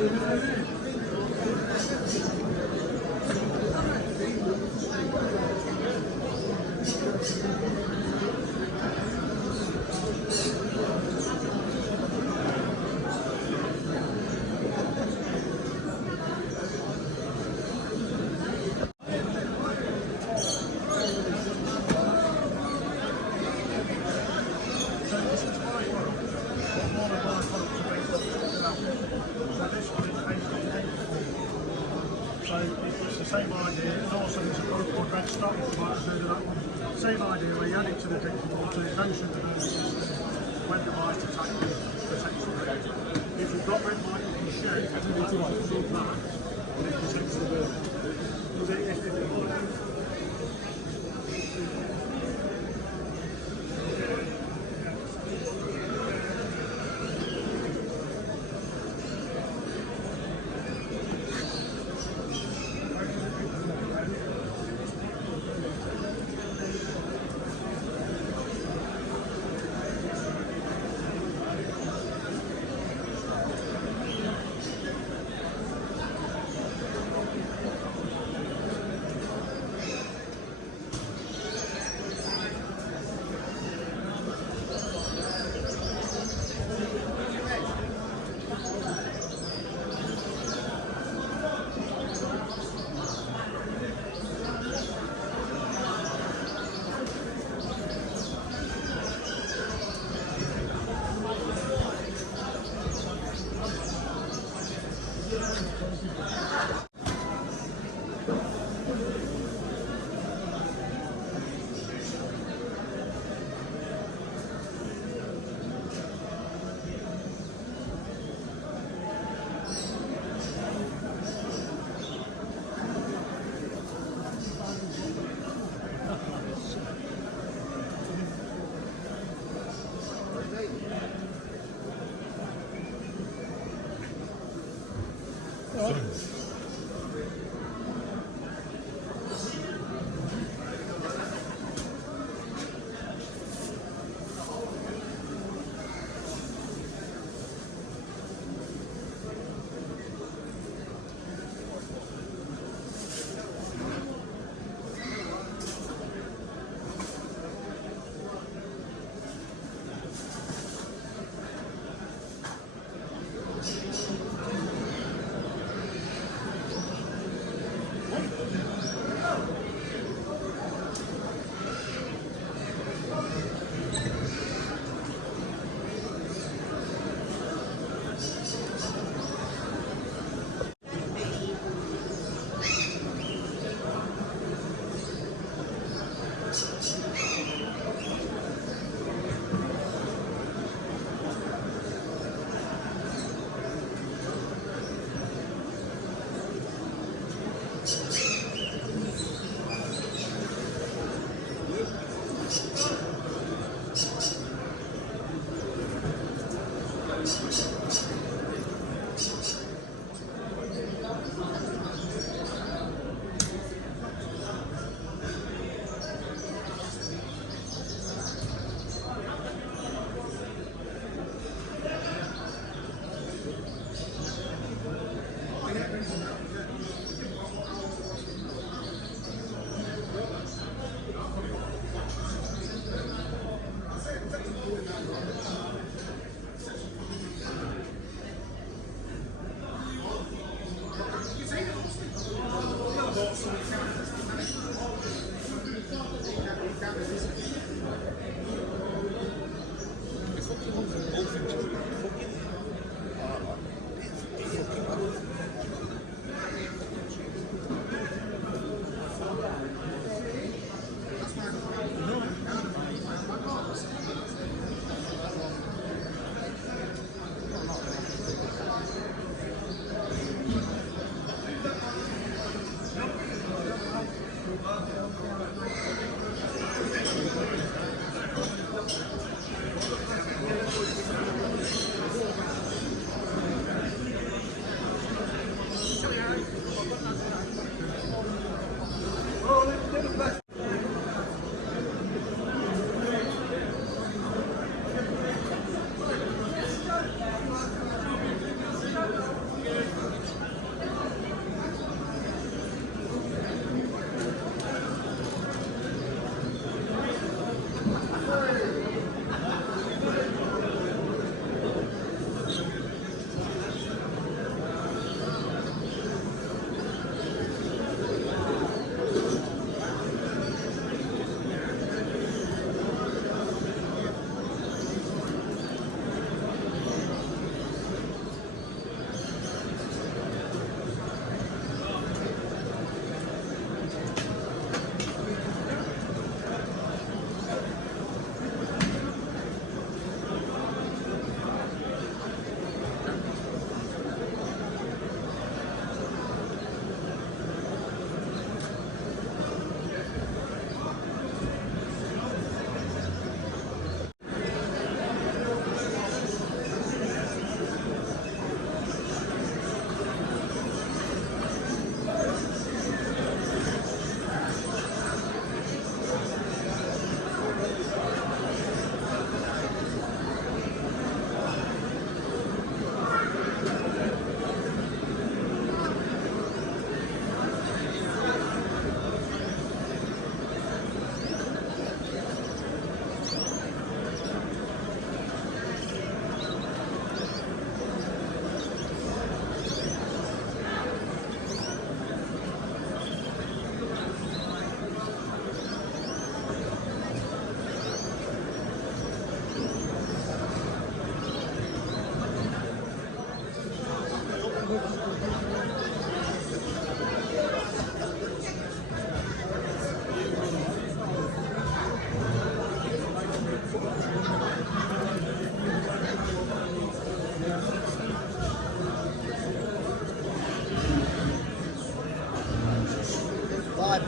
So it's the same idea, and also there's a product called Red Stock, if you might do that one. Same idea, where you add it to the drinking water, it goes through the nervous system, when the bite attack protects the bird. If you've got red bite, you can shake it, and it's like a big mark, and it protects the bird.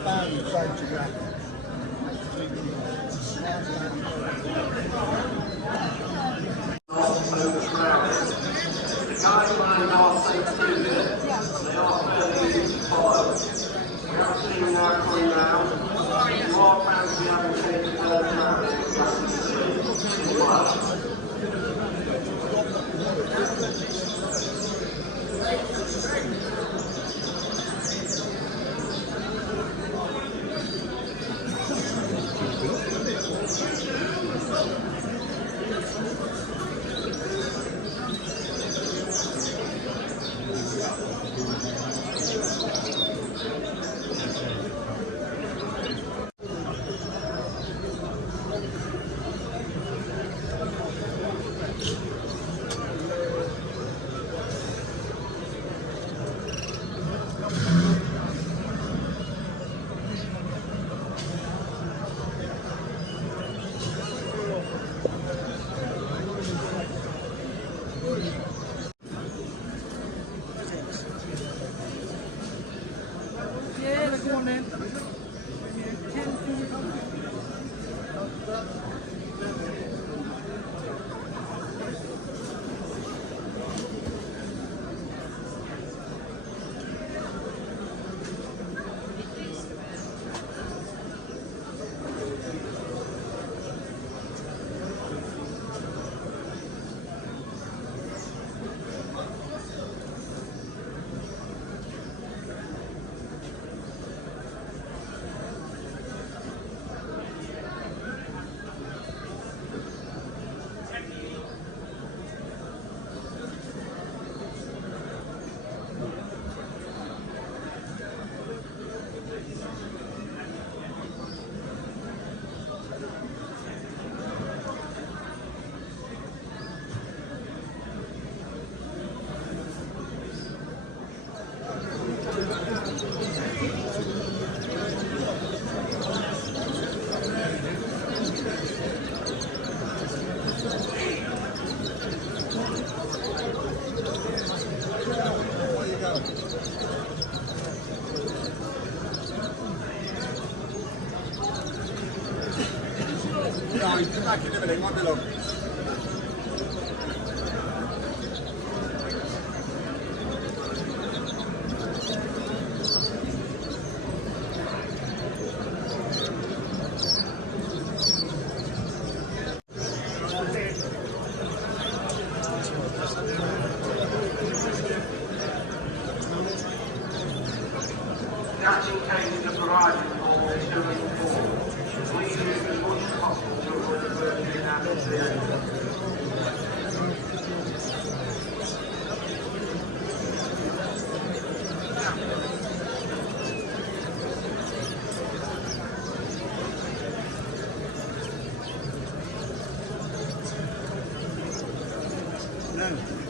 band photograph. The guidelines are safe to do it. They are fairly easy to follow. We have a team now coming round. You are found to be having cases of traffic, you have to see as well. No, come back in a minute, won't be long. Catching cases of variety form is still in form. Please use as much as possible to avoid the burning out of the area. There it is.